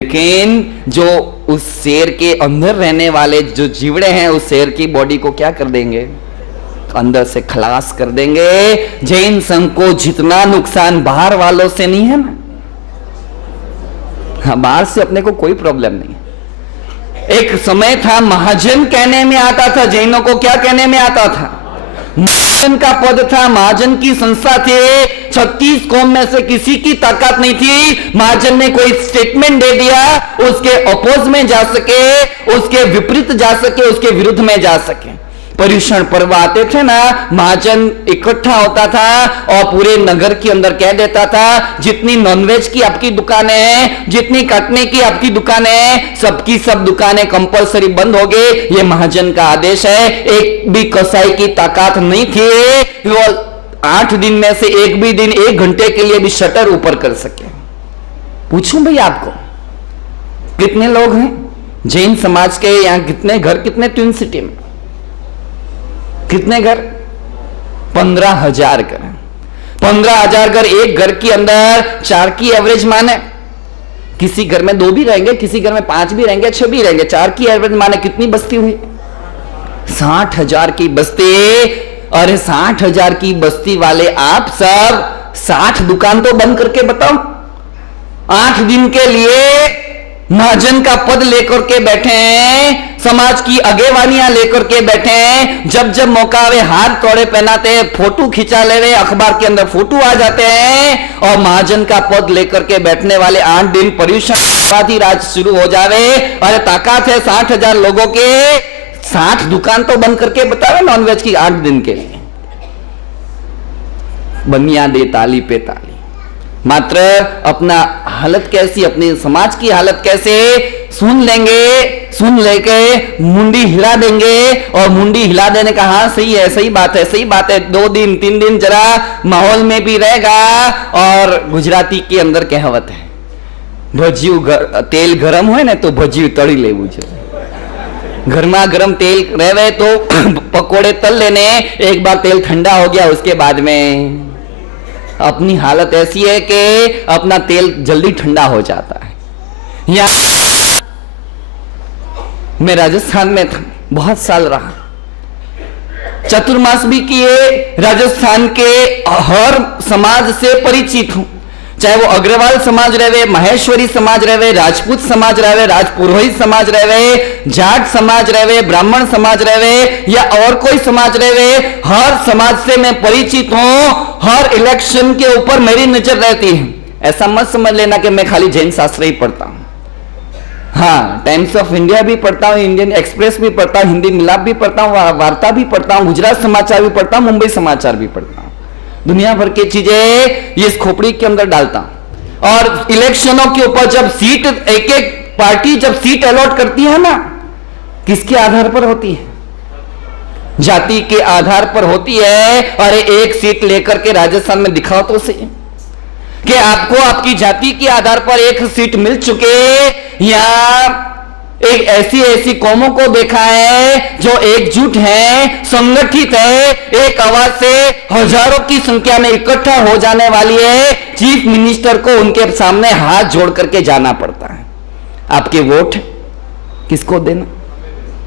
लेकिन जो उस शेर के अंदर रहने वाले जो जीवड़े हैं उस शेर की बॉडी को क्या कर देंगे, अंदर से खलास कर देंगे। जैन संघ को जितना नुकसान बाहर वालों से नहीं है ना, हाँ, बाहर से अपने को कोई प्रॉब्लम नहीं। एक समय था महाजन कहने में आता था, जैनों को क्या कहने में आता था, महाजन का पद था, महाजन की संस्था थे। 36 कौम में से किसी की ताकत नहीं थी महाजन ने कोई स्टेटमेंट दे दिया उसके अपोज में जा सके, उसके विपरीत जा सके, उसके विरुद्ध में जा सके। पर्युषण पर्व आते थे ना, महाजन इकट्ठा होता था और पूरे नगर के अंदर कह देता था, जितनी नॉनवेज की आपकी दुकानें हैं, जितनी कटने की आपकी दुकानें हैं, सबकी सब दुकानें कंपलसरी बंद हो गई। ये महाजन का आदेश है। एक भी कसाई की ताकत नहीं थी वो 8 दिन में से एक भी दिन 1 घंटे के लिए भी शटर ऊपर कर सके। पूछूं भाई आपको कितने लोग हैं जैन समाज के यहां, कितने घर, कितने ट्विन सिटी में कितने घर? 15,000 घर। 15,000 घर, एक घर के अंदर 4 की एवरेज माने, किसी घर में 2 भी रहेंगे, किसी घर में 5 भी रहेंगे, 6 भी रहेंगे, 4 की एवरेज माने कितनी बस्ती हुई? 60,000 की बस्ती। अरे 60,000 की बस्ती वाले आप सब 60 दुकान तो बंद करके बताओ। 8 दिन के लिए महाजन का पद लेकर के बैठे हैं, समाज की अगेवानियां लेकर के बैठे हैं। जब जब मौका वे हाथ तोड़े पहनाते हैं, फोटो खिंचा ले रहे, अखबार के अंदर फोटो आ जाते हैं और महाजन का पद लेकर के बैठने वाले 8 दिन पर्युषण राज शुरू हो जावे। अरे ताकत है 60,000 लोगों के, 60 दुकान तो बंद करके बतावे नॉनवेज की 8 दिन के लिए। बनिया दे ताली पे ताली। मात्र अपना हालत कैसी, अपने समाज की हालत कैसे सुन लेंगे, सुन लेके मुंडी हिला देंगे और मुंडी हिला देने का हाँ सही है, सही बात है, सही बात है, 2 दिन 3 दिन जरा माहौल में भी रहेगा। और गुजराती के अंदर कहावत है, भजिયું तेल गरम हो ना तो भजिયું तળી लेવું છે। गर्मा गर्म तेल रहे तो पकोड़े तल लेने, एक बार तेल ठंडा हो गया उसके बाद में अपनी हालत ऐसी है कि अपना तेल जल्दी ठंडा हो जाता है। यहां मैं राजस्थान में था, बहुत साल रहा, चतुर्मास भी किए, राजस्थान के हर समाज से परिचित हूं, चाहे वो अग्रवाल समाज रहे, माहेश्वरी समाज रहे, राजपूत समाज रहे, राजपुरोहित समाज रहे, जाट समाज रहे, ब्राह्मण समाज रहे या और कोई समाज रहे, हर समाज से मैं परिचित हूं। हर इलेक्शन के ऊपर मेरी नजर रहती है। ऐसा मत समझ लेना कि मैं खाली जैन शास्त्र ही पढ़ता हूं। हाँ, टाइम्स ऑफ इंडिया भी पढ़ता हूं, इंडियन एक्सप्रेस भी पढ़ता हूं, हिंदी मिलाप भी पढ़ता हूं, वार्ता भी पढ़ता हूं, गुजरात समाचार भी पढ़ता हूं, मुंबई समाचार भी पढ़ता हूं। दुनिया भर की चीजें इस खोपड़ी के अंदर डालता हूं। और इलेक्शनों के ऊपर जब सीट, एक एक पार्टी जब सीट अलॉट करती है ना, किसके आधार पर होती है? जाति के आधार पर होती है। और एक सीट लेकर के राजस्थान में दिखाओ तो सही कि आपको आपकी जाति के आधार पर एक सीट मिल चुके, या एक ऐसी कौमों को देखा है जो एकजुट है, संगठित है, एक आवाज से हजारों की संख्या में इकट्ठा हो जाने वाली है। चीफ मिनिस्टर को उनके सामने हाथ जोड़ करके जाना पड़ता है। आपके वोट किसको देना?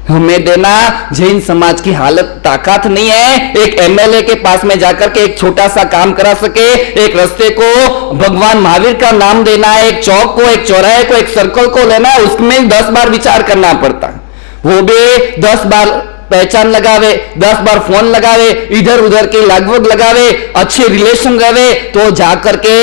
हमें देना। जैन समाज की हालत ताकत नहीं है एक एमएलए के पास में जाकर के एक छोटा सा काम करा सके। एक रास्ते को भगवान महावीर का नाम देना है, एक चौक को, एक चौराहे को, एक सर्कल को लेना है, उसमें 10 बार विचार करना पड़ता है। वो भी 10 बार पहचान लगावे, 10 बार फोन लगावे, इधर उधर के लगभग लगावे, अच्छे रिलेशन रहे तो जाकर के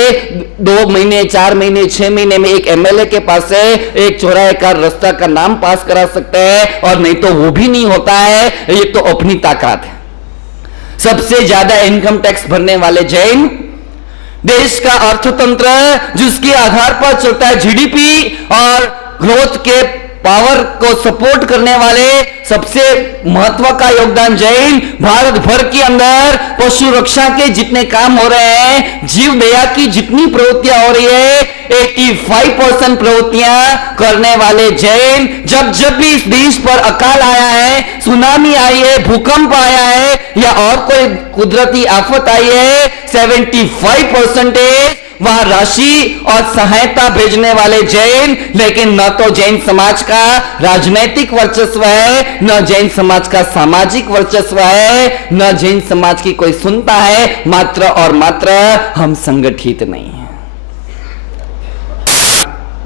2 महीने, 4 महीने, 6 महीने में एक एमएलए के पास से एक चौराहे का रास्ता का नाम पास करा सकते हैं। और नहीं तो वो भी नहीं होता है। ये तो अपनी ताकत है। सबसे ज्यादा इनकम टैक्स भरने वाले जैन, देश का अर्थतंत्र जिसके आधार पर चलता है जीडीपी और ग्रोथ के पावर को सपोर्ट करने वाले, सबसे महत्व का योगदान जैन। भारत भर के अंदर पशु रक्षा के जितने काम हो रहे हैं, जीव दया की जितनी प्रवृत्तियां हो रही है, 85% प्रवृत्तियां करने वाले जैन। जब जब भी इस देश पर अकाल आया है, सुनामी आई है, भूकंप आया है या और कोई कुदरती आफत आई है, 75% वह राशि और सहायता भेजने वाले जैन, लेकिन न तो जैन समाज का राजनैतिक वर्चस्व है, न जैन समाज का सामाजिक वर्चस्व है, न जैन समाज की कोई सुनता है, मात्र और मात्र हम संगठित नहीं हैं।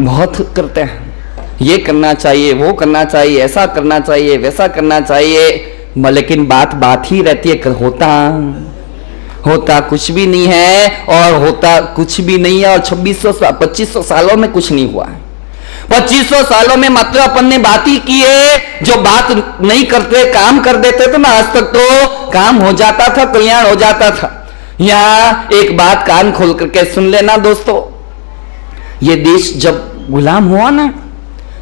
बहुत करते हैं, ये करना चाहिए, वो करना चाहिए, ऐसा करना चाहिए, वैसा करना चाहिए, लेकिन बात ही रहती है, होता कुछ भी नहीं है, और होता कुछ भी नहीं है, और 2500 सालों में कुछ नहीं हुआ है। 2500 सालों में मात्र अपन ने बात ही की है, जो बात नहीं करते काम कर देते थे ना, आज तक तो काम हो जाता था, कल्याण हो जाता था। यहां एक बात कान खोल करके सुन लेना दोस्तों, ये देश जब गुलाम हुआ ना,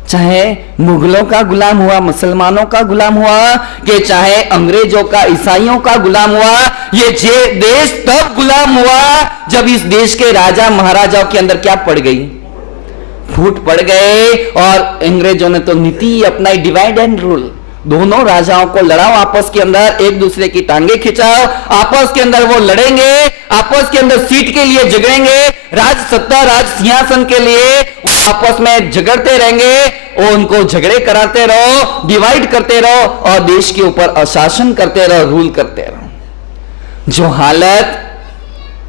चाहे मुगलों का गुलाम हुआ, मुसलमानों का गुलाम हुआ, कि चाहे अंग्रेजों का, ईसाइयों का गुलाम हुआ, ये देश तब गुलाम हुआ जब इस देश के राजा महाराजाओं के अंदर क्या पड़ गई, फूट पड़ गए, और अंग्रेजों ने तो नीति अपनाई डिवाइड एंड रूल। दोनों राजाओं को लड़ाओ आपस के अंदर, एक दूसरे की टांगे खिंचाओ, आपस के अंदर वो लड़ेंगे, आपस के अंदर सीट के लिए झगड़ेंगे, राज सत्ता, राज सिंहासन के लिए आपस में झगड़ते रहेंगे, और उनको झगड़े कराते रहो, डिवाइड करते रहो, और देश के ऊपर अशासन करते रहो, रूल करते रहो। जो हालत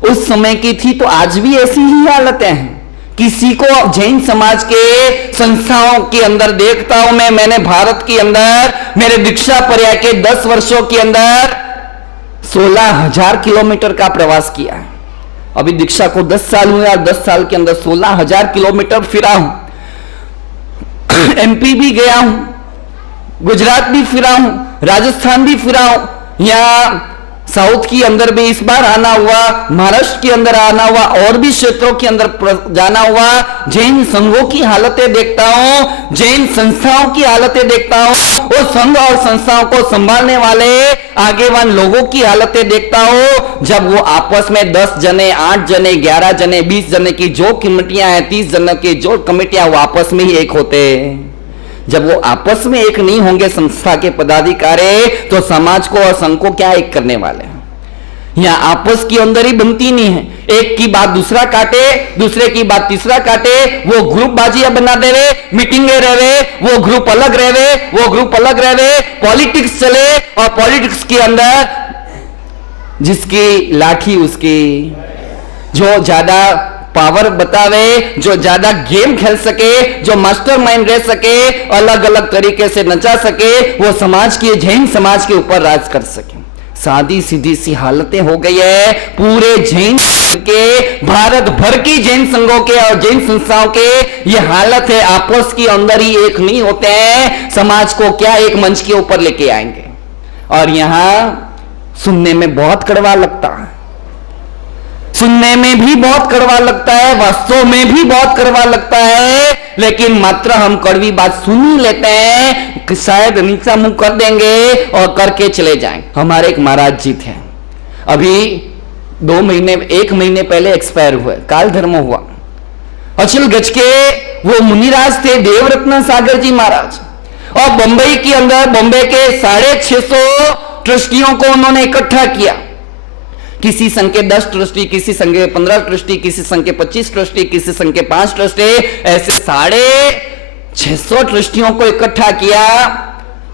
उस समय की थी, तो आज भी ऐसी ही हालतें हैं। किसी को जैन समाज के संस्थाओं के अंदर देखता हूं मैंने भारत के अंदर मेरे दीक्षा पर्याय के 10 वर्षों के अंदर 16,000 किलोमीटर का प्रवास किया है। अभी दीक्षा को 10 साल हुए, और 10 साल के अंदर 16,000 किलोमीटर फिरा हूं। एमपी भी गया हूं, गुजरात भी फिरा हूं, राजस्थान भी फिरा हूं, यहां साउथ की अंदर भी इस बार आना हुआ, महाराष्ट्र के अंदर आना हुआ, और भी क्षेत्रों के अंदर जाना हुआ। जैन संघों की हालतें देखता हूं, जैन संस्थाओं की हालतें देखता हूं, और संघ और संस्थाओं को संभालने वाले आगेवान लोगों की हालतें देखता हूं। जब वो आपस में 10 जने, 8 जने, 11 जने, 20 जने की जो कमेटियां हैं, 30 जने की जो कमेटियां, वो आपस में ही एक होते हैं। जब वो आपस में एक नहीं होंगे संस्था के पदाधिकारी, तो समाज को और संघ को क्या एक करने वाले हैं? यहां आपस की अंदर ही बनती नहीं है, एक की बात दूसरा काटे, दूसरे की बात तीसरा काटे, वो ग्रुप बाजियां बना देवे, मीटिंगे रहे, वो ग्रुप अलग रहे, वो ग्रुप अलग रहे, पॉलिटिक्स चले, और पॉलिटिक्स के अंदर जिसकी लाठी उसकी, जो ज्यादा पावर बतावे, जो ज्यादा गेम खेल सके, जो मास्टरमाइंड रह सके, अलग अलग तरीके से नचा सके, वो समाज के, जैन समाज के ऊपर राज कर सके। सादी सीधी सी हालतें हो गई है पूरे जैन के, भारत भर की जैन संघों के और जैन संस्थाओं के ये हालत है। आपस की अंदर ही एक नहीं होते हैं, समाज को क्या एक मंच के ऊपर लेके आएंगे। और यहां सुनने में बहुत कड़वा लगता है, सुनने में भी बहुत कड़वा लगता है, वास्तव में भी बहुत कड़वा लगता है, लेकिन मात्र हम कड़वी बात सुन ही लेते हैं कि शायद नीचा मुंह कर देंगे और करके चले जाएंगे। हमारे एक महाराज जी थे, अभी 1 महीने पहले एक्सपायर हुए, काल धर्म हुआ। अचल गज के वो मुनिराज थे, देवरत्न सागर जी महाराज, और बंबई के अंदर बंबई के 650 ट्रस्टियों को उन्होंने इकट्ठा किया। किसी संघ के 10 ट्रस्टी, किसी संघ के 15 ट्रस्टी, किसी संघ के 25 ट्रस्टी, किसी संघ के 5 ट्रस्टी, ऐसे 650 ट्रस्टियों को इकट्ठा किया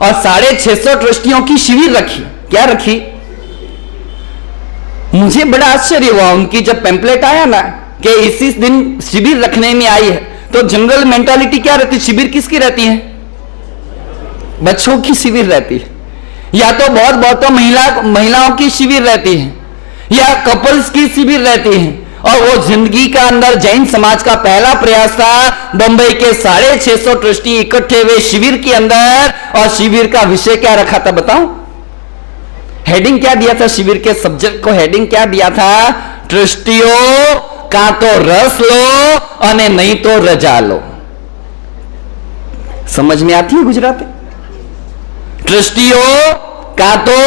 और 650 ट्रस्टियों की शिविर रखी। क्या रखी? मुझे बड़ा आश्चर्य हुआ उनकी जब पैम्पलेट आया ना कि इसी दिन शिविर रखने में आई है, तो जनरल मेंटालिटी क्या रहती है? शिविर किसकी रहती है? बच्चों की शिविर रहती है, या तो बहुत तो महिलाओं की शिविर रहती है, या कपल्स की शिविर रहती है। और वो जिंदगी का अंदर जैन समाज का पहला प्रयास था, बंबई के 650 ट्रस्टी इकट्ठे हुए शिविर के अंदर, और शिविर का विषय क्या रखा था बताओ? हेडिंग क्या दिया था? शिविर के सब्जेक्ट को हेडिंग क्या दिया था? ट्रस्टियों का तो रस लो और नहीं तो रजा लो। समझ में आती है गुजराती? ट्रस्टियों का तो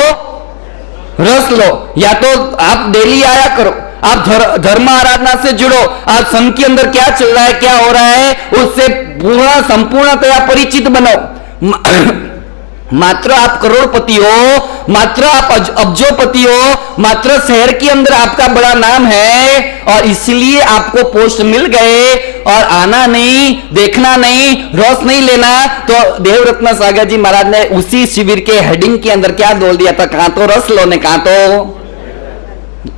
रस लो, या तो आप डेली आया करो, आप धर्म आराधना से जुड़ो, आप संघ के अंदर क्या चल रहा है, क्या हो रहा है, उससे पूर्ण संपूर्णतया परिचित बनो। मात्र आप करोड़पति हो, मात्र आप अब्जोपति हो, मात्र शहर के अंदर आपका बड़ा नाम है और इसलिए आपको पोस्ट मिल गए और आना नहीं, देखना नहीं, रस नहीं लेना। तो देवरत्न सागर जी महाराज ने उसी शिविर के हेडिंग के अंदर क्या बोल दिया था, कहां तो रस लो ने कहां तो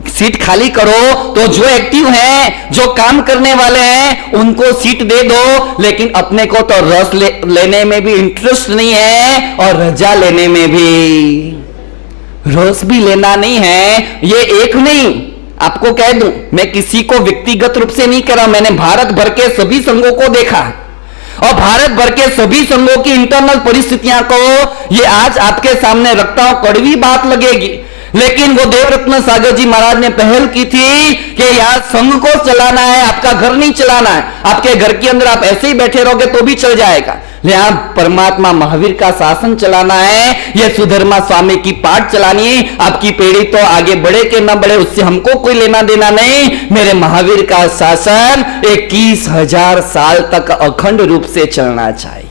सीट खाली करो। तो जो एक्टिव हैं, जो काम करने वाले हैं, उनको सीट दे दो, लेकिन अपने को तो रस लेने में भी इंटरेस्ट नहीं है और रजा लेने में भी रस भी लेना नहीं है। ये एक नहीं, आपको कह दूं, मैं किसी को व्यक्तिगत रूप से नहीं कर रहा, मैंने भारत भर के सभी संघों को देखा और भारत भर के सभी संघों की इंटरनल परिस्थितियां को ये आज आपके सामने रखता हूं। कड़वी बात लगेगी, लेकिन वो देवरत्न सागर जी महाराज ने पहल की थी कि यार संघ को चलाना है, आपका घर नहीं चलाना है। आपके घर के अंदर आप ऐसे ही बैठे रहोगे तो भी चल जाएगा, लेकिन परमात्मा महावीर का शासन चलाना है, यह सुधर्मा स्वामी की पाठ चलानी है। आपकी पीढ़ी तो आगे बढ़े के ना बढ़े उससे हमको कोई लेना देना नहीं। मेरे महावीर का शासन 21,000 साल तक अखंड रूप से चलना चाहिए।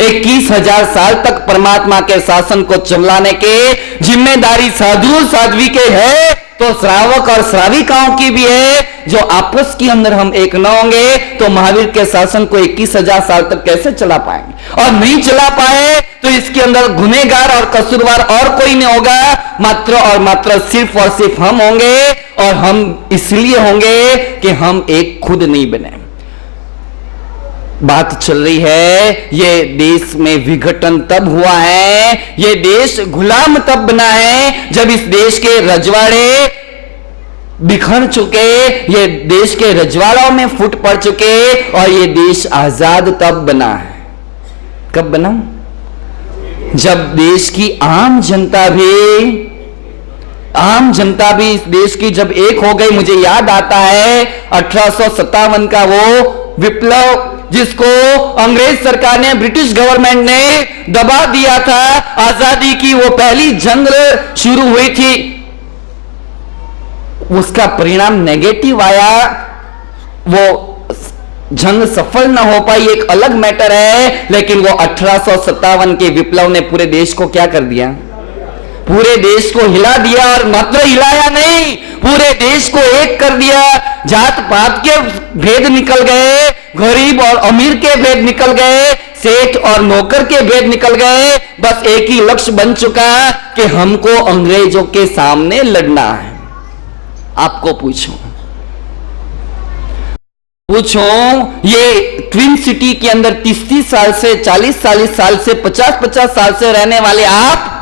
21,000 साल तक परमात्मा के शासन को चलाने के जिम्मेदारी साधु साध्वी के है, तो श्रावक और श्राविकाओं की भी है। जो आपस के अंदर हम एक न होंगे तो महावीर के शासन को 21,000 साल तक कैसे चला पाएंगे। और नहीं चला पाए तो इसके अंदर गुनहगार और कसूरवार और कोई नहीं होगा, मात्र और मात्र सिर्फ और सिर्फ हम होंगे। और हम इसलिए होंगे कि हम एक खुद नहीं बने। बात चल रही है, ये देश में विघटन तब हुआ है, ये देश गुलाम तब बना है जब इस देश के रजवाड़े बिखर चुके, ये देश के रजवाड़ों में फूट पड़ चुके और ये देश आजाद तब बना है। कब बना? जब देश की आम जनता भी इस देश की जब एक हो गई। मुझे याद आता है 1857 का वो विप्लव जिसको अंग्रेज सरकार ने, ब्रिटिश गवर्नमेंट ने दबा दिया था। आजादी की वो पहली जंग शुरू हुई थी, उसका परिणाम नेगेटिव आया, वो जंग सफल ना हो पाई एक अलग मैटर है, लेकिन वो 1857 के विप्लव ने पूरे देश को क्या कर दिया, पूरे देश को हिला दिया। और मात्र हिलाया नहीं, पूरे देश को एक कर दिया। जात पात के भेद निकल गए, गरीब और अमीर के भेद निकल गए, सेठ और नौकर के भेद निकल गए। बस एक ही लक्ष्य बन चुका कि हमको अंग्रेजों के सामने लड़ना है। आपको पूछूं, ये ट्विन सिटी के अंदर 30 साल से 40 साल से 50 साल से रहने वाले आप,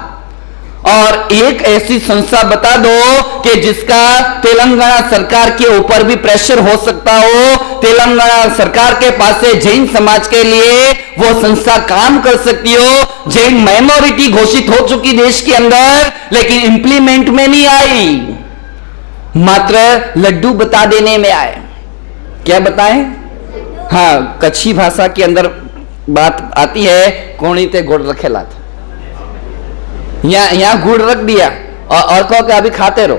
और एक ऐसी संस्था बता दो कि जिसका तेलंगाना सरकार के ऊपर भी प्रेशर हो सकता हो, तेलंगाना सरकार के पास से जैन समाज के लिए वो संस्था काम कर सकती हो। जैन माइनॉरिटी घोषित हो चुकी देश के अंदर, लेकिन इंप्लीमेंट में नहीं आई, मात्र लड्डू बता देने में आए। क्या बताएं? हाँ, कच्छी भाषा के अंदर बात आती है, कोणी ते गुड़ रखेला था, यहां गुड़ रख दिया और कहो कि अभी खाते रहो।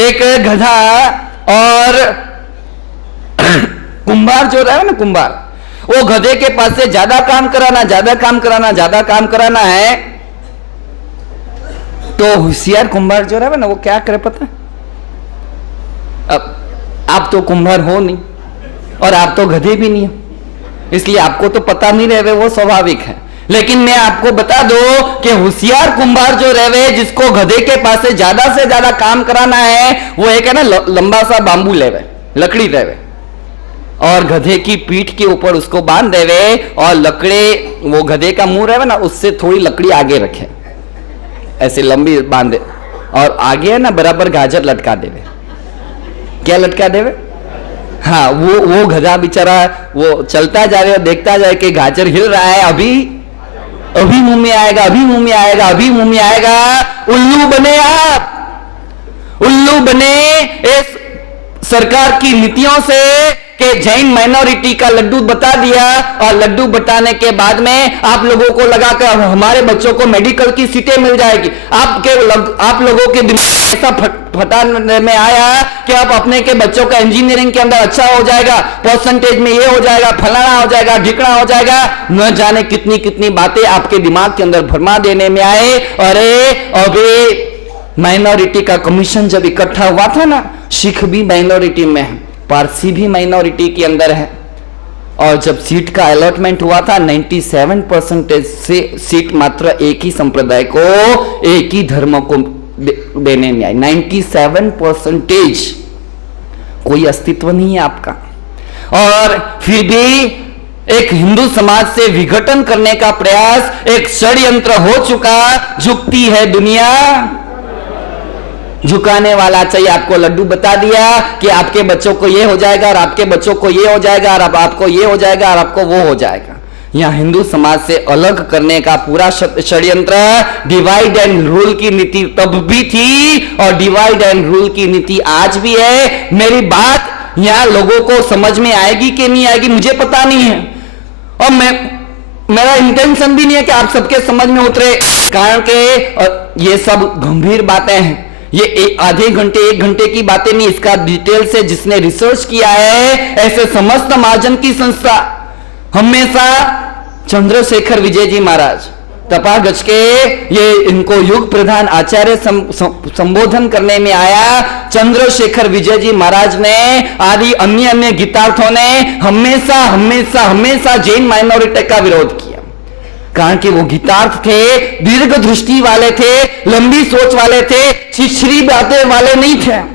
एक गधा और कुंभार जो रहा है ना, कुंभार, वो गधे के पास से ज्यादा काम कराना है, तो होशियार कुंभार जो रहा है ना, वो क्या करे पता? अब आप तो कुंभार हो नहीं और आप तो गधे भी नहीं हो, इसलिए आपको तो पता नहीं रहे, वो स्वाभाविक है। लेकिन मैं आपको बता दो कि होशियार कुंभार जो रहे, जिसको गधे के पास से ज्यादा काम कराना है, वो एक है ना लंबा सा बांबू लेवे, लकड़ी लेवे और गधे की पीठ के ऊपर उसको बांध देवे और लकड़े, वो गधे का मुंह रहे ना, उससे थोड़ी लकड़ी आगे रखे, ऐसे लंबी बांधे और आगे है ना बराबर गाजर लटका देवे। क्या लटका देवे? हाँ, वो गधा बेचारा वो चलता जाए और देखता जाए कि गाजर हिल रहा है, अभी मुंह में आएगा, अभी मुंह में आएगा, अभी मुंह में आएगा। उल्लू बने आप, उल्लू बने इस सरकार की नीतियों से कि जैन माइनॉरिटी का लड्डू बता दिया और लड्डू बताने के बाद में आप लोगों को लगा कि हमारे बच्चों को मेडिकल की सीटें मिल जाएगी। आप लोगों के दिमाग में ऐसा फटाने में आया कि आप अपने के बच्चों का इंजीनियरिंग के अंदर अच्छा हो जाएगा, परसेंटेज में ये हो जाएगा, फलाना हो जाएगा, ढिकना हो जाएगा, न जाने कितनी कितनी बातें आपके दिमाग के अंदर भरमा देने में आए। अरे अभी माइनॉरिटी का कमीशन जब इकट्ठा हुआ था ना, सिख भी माइनॉरिटी में है, पारसी भी माइनॉरिटी के अंदर है, और जब सीट का अलॉटमेंट हुआ था 97% से सीट मात्र एक ही संप्रदाय को, एक ही धर्म को देने में आई। 97%, कोई अस्तित्व नहीं है आपका। और फिर भी एक हिंदू समाज से विघटन करने का प्रयास एक षड्यंत्र हो चुका। झुकती है दुनिया, झुकाने वाला चाहिए। आपको लड्डू बता दिया कि आपके बच्चों को ये हो जाएगा और आपके बच्चों को ये हो जाएगा और अब आपको ये हो जाएगा और आपको वो हो जाएगा। यहां हिंदू समाज से अलग करने का पूरा षड्यंत्र, डिवाइड एंड रूल की नीति तब भी थी और डिवाइड एंड रूल की नीति आज भी है। मेरी बात यहां लोगों को समझ में आएगी कि नहीं आएगी मुझे पता नहीं है, और मेरा इंटेंशन भी नहीं है कि आप सबके समझ में उतरे, कारण के ये सब गंभीर बातें हैं। ये आधे घंटे एक घंटे की बातें नहीं, इसका डिटेल से जिसने रिसर्च किया है, ऐसे समस्त महाजन की संस्था हमेशा चंद्रशेखर विजय जी महाराज तपा गज के ये इनको युग प्रधान आचार्य संबोधन करने में आया। चंद्रशेखर विजय जी महाराज ने आदि अन्य अन्य गीतार्थों ने हमेशा हमेशा हमेशा जैन माइनॉरिटी का विरोध किया, कारण कि वो गीतार्थ थे, दीर्घ दृष्टि वाले थे, लंबी सोच वाले थे, छिछरी बातें वाले नहीं थे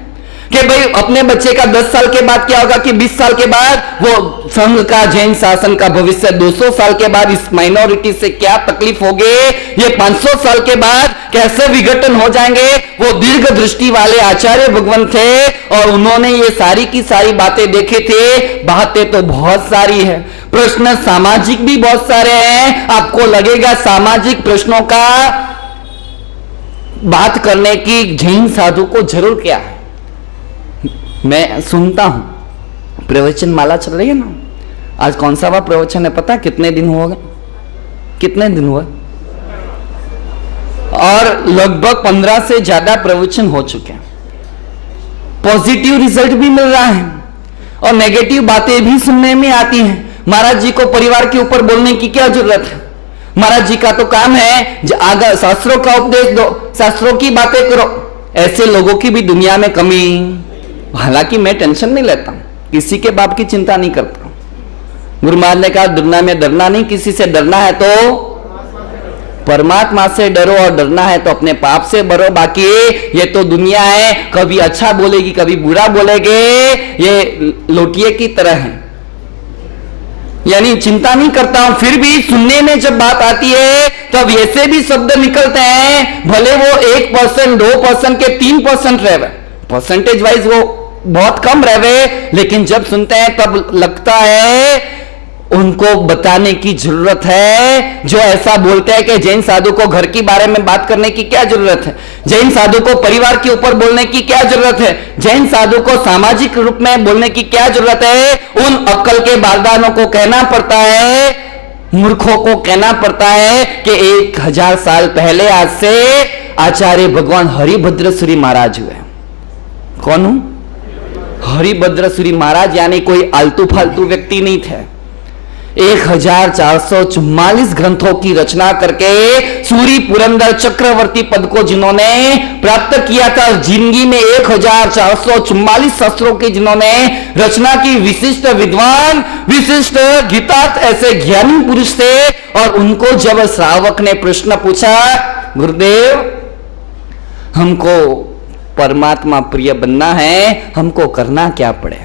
कि भाई अपने बच्चे का 10 साल के बाद क्या होगा, कि 20 साल के बाद वो संघ का जैन शासन का भविष्य, 200 साल के बाद इस माइनॉरिटी से क्या तकलीफ होगी, ये 500 साल के बाद कैसे विघटन हो जाएंगे। वो दीर्घ दृष्टि वाले आचार्य भगवान थे और उन्होंने ये सारी की सारी बातें देखे थे। बातें तो बहुत सारी है, प्रश्न सामाजिक भी बहुत सारे हैं। आपको लगेगा सामाजिक प्रश्नों का बात करने की जैन साधु को जरूर क्या है। मैं सुनता हूं प्रवचन माला चल रही है ना, आज कौन सा वह प्रवचन है पता, कितने दिन हो गए, कितने दिन हुए, और लगभग 15 से ज्यादा प्रवचन हो चुके हैं। पॉजिटिव रिजल्ट भी मिल रहा है और नेगेटिव बातें भी सुनने में आती हैं। महाराज जी को परिवार के ऊपर बोलने की क्या जरूरत है, महाराज जी का तो काम है आगे शास्त्रों का उपदेश दो, शास्त्रों की बातें करो। ऐसे लोगों की भी दुनिया में कमी। हालांकि मैं टेंशन नहीं लेता, किसी के बाप की चिंता नहीं करता। गुरु महाराज ने कहा दुनिया में डरना नहीं, किसी से डरना है तो परमात्मा से डरो और डरना है तो अपने पाप से डरो। बाकी ये तो दुनिया है, कभी अच्छा बोलेगी कभी बुरा बोलेगे, ये लोटिये की तरह है, यानी चिंता नहीं करता हूं। फिर भी सुनने में जब बात आती है तब ऐसे भी शब्द निकलते हैं, भले वो 1%, 2% के 3% रहे, परसेंटेज वाइज वो बहुत कम रहे, लेकिन जब सुनते हैं तब लगता है उनको बताने की जरूरत है। जो ऐसा बोलते हैं कि जैन साधु को घर के बारे में बात करने की क्या जरूरत है, जैन साधु को परिवार के ऊपर बोलने की क्या जरूरत है, जैन साधु को सामाजिक रूप में बोलने की क्या जरूरत है, उन अक्ल के बारदानों को कहना पड़ता है, मूर्खों को कहना पड़ता है कि 1000 साल पहले आज से आचार्य भगवान हरिभद्रसूरी महाराज हुए। कौन हूं? हरिभद्रसूरी महाराज, यानी कोई आलतू फालतू व्यक्ति नहीं थे। 1444 ग्रंथों की रचना करके सूरी पुरंदर चक्रवर्ती पद को जिन्होंने प्राप्त किया था, जिंदगी में 1444 शास्त्रों की जिन्होंने रचना की, विशिष्ट विद्वान, विशिष्ट गीतार्थ ऐसे ज्ञानी पुरुष थे। और उनको जब श्रावक ने प्रश्न पूछा, गुरुदेव हमको परमात्मा प्रिय बनना है, हमको करना क्या पड़े।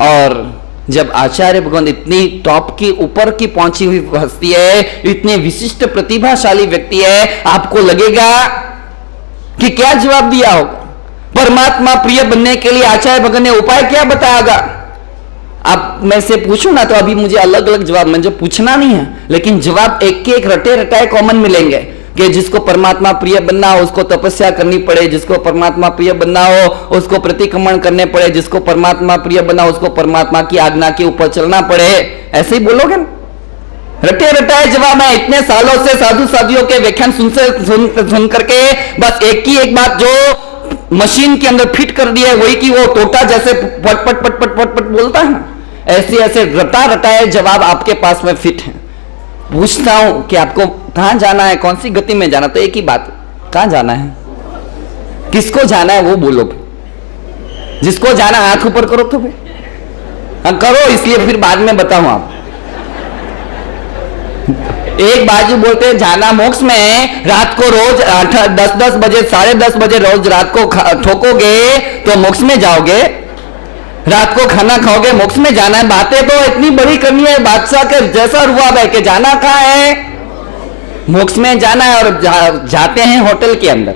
और जब आचार्य भगवान इतनी टॉप की ऊपर की पहुंची हुई हस्ती है, इतने विशिष्ट प्रतिभाशाली व्यक्ति है, आपको लगेगा कि क्या जवाब दिया होगा। परमात्मा प्रिय बनने के लिए आचार्य भगवान ने उपाय क्या बताया। आप मैं से पूछूं ना तो अभी मुझे अलग अलग जवाब, मुझे पूछना नहीं है, लेकिन जवाब एक के एक रटे रटाए कॉमन मिलेंगे कि जिसको परमात्मा प्रिय बनना हो उसको तपस्या करनी पड़े, जिसको परमात्मा प्रिय बनना हो उसको प्रतिक्रमण करने पड़े, जिसको परमात्मा प्रिय बनना हो उसको परमात्मा की आज्ञा के ऊपर चलना पड़े। ऐसे ही बोलोगे ना, रटे रटाए जवाब है। इतने सालों से साधु साधियों के व्याख्यान सुन करके बस एक ही एक बात जो मशीन के अंदर फिट कर दिया है, वही कि वो तोता जैसे पट पट पट पट पट पट बोलता है ना, ऐसे ऐसे रटा रटाए जवाब आपके पास में फिट है। पूछता हूं कि आपको कहां जाना है, कौन सी गति में जाना, तो एक ही बात, कहां जाना है, किसको जाना है वो बोलो। जिसको जाना हाथ ऊपर करो तो भाई, हाँ करो, इसलिए फिर बाद में बताऊं। आप एक बाजू बोलते हैं जाना मोक्ष में, रात को रोज 10-10 बजे 10:30 बजे रोज रात को ठोकोगे तो मोक्ष में जाओगे, रात को खाना खाओगे मोक्ष में जाना है। बातें तो इतनी बड़ी करनी है, बादशाह के जैसा रुआ है कि जाना कहां है, मोक्ष में जाना है। और जाते हैं होटल के अंदर,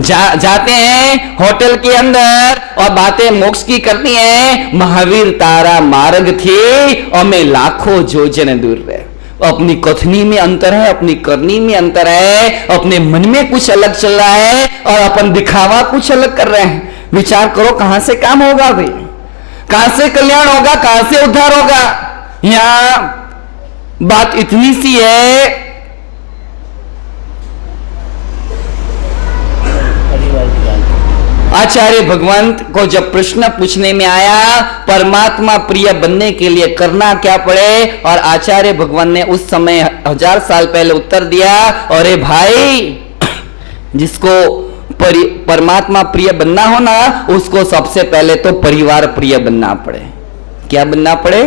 जाते हैं होटल के अंदर और बातें मोक्ष की करती हैं। महावीर तारा मार्ग थी और मैं लाखों योजन दूर रहे। अपनी कथनी में अंतर है, अपनी करनी में अंतर है, अपने मन में कुछ अलग चल रहा है और अपन दिखावा कुछ अलग कर रहे हैं। विचार करो कहां से काम होगा भाई, कहां से कल्याण होगा, कहां से उद्धार होगा। यहां बात इतनी सी है, आचार्य भगवंत को जब प्रश्न पूछने में आया परमात्मा प्रिय बनने के लिए करना क्या पड़े, और आचार्य भगवान ने उस समय 1000 साल पहले उत्तर दिया, अरे भाई जिसको परमात्मा प्रिय बनना हो ना, उसको सबसे पहले तो परिवार प्रिय बनना पड़े। क्या बनना पड़े,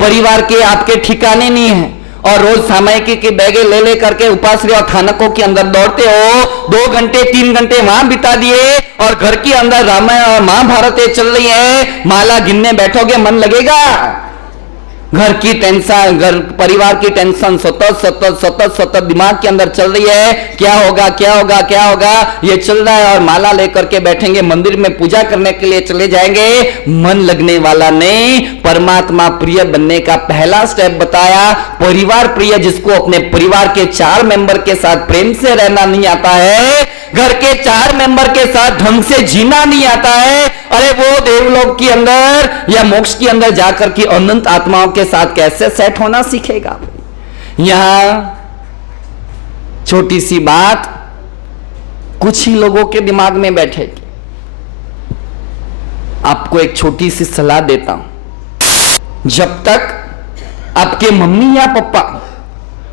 परिवार के आपके ठिकाने नहीं है और रोज सामयिकी की बैगे ले ले करके उपाश्रय और थानकों के अंदर दौड़ते हो, 2 घंटे 3 घंटे वहां बिता दिए और घर के अंदर रामायण और महाभारत चल रही है, माला गिनने बैठोगे मन लगेगा। घर की टेंशन, घर परिवार की टेंशन सतत दिमाग के अंदर चल रही है, क्या होगा क्या होगा क्या होगा, ये चल रहा है। और माला लेकर के बैठेंगे, मंदिर में पूजा करने के लिए चले जाएंगे, मन लगने वाला नहीं। परमात्मा प्रिय बनने का पहला स्टेप बताया, परिवार प्रिय, जिसको अपने परिवार के 4 मेंबर के साथ प्रेम से रहना नहीं आता है, घर के 4 मेंबर के साथ ढंग से जीना नहीं आता है, अरे वो देवलोक के अंदर या मोक्ष के अंदर जाकर के अनंत आत्माओं के साथ कैसे सेट होना सीखेगा। यहां छोटी सी बात कुछ ही लोगों के दिमाग में बैठेगी। आपको एक छोटी सी सलाह देता हूं, जब तक आपके मम्मी या पापा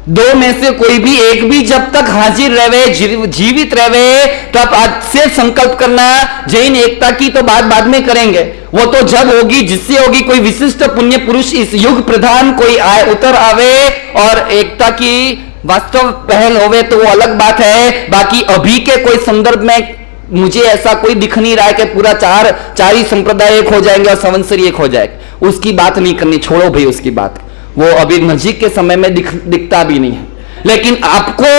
2 में से कोई भी एक भी जब तक हाजिर रहे, जीवित रहे, तो आप आज से संकल्प करना, जैन एकता की तो बात बाद में करेंगे, वो तो जब होगी जिससे होगी, कोई विशिष्ट पुण्य पुरुष इस युग प्रधान कोई आए उतर आवे और एकता की वास्तव पहल होवे तो वो अलग बात है। बाकी अभी के कोई संदर्भ में मुझे ऐसा कोई दिख नहीं रहा है कि पूरा चार ही संप्रदाय एक हो जाएंगे और संवत्सरी एक हो जाएगा, उसकी बात नहीं करनी, छोड़ो भाई उसकी बात, वो अभी नजीक के समय में दिखता भी नहीं है। लेकिन आपको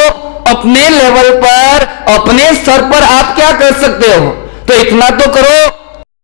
अपने लेवल पर, अपने स्तर पर आप क्या कर सकते हो, तो इतना तो करो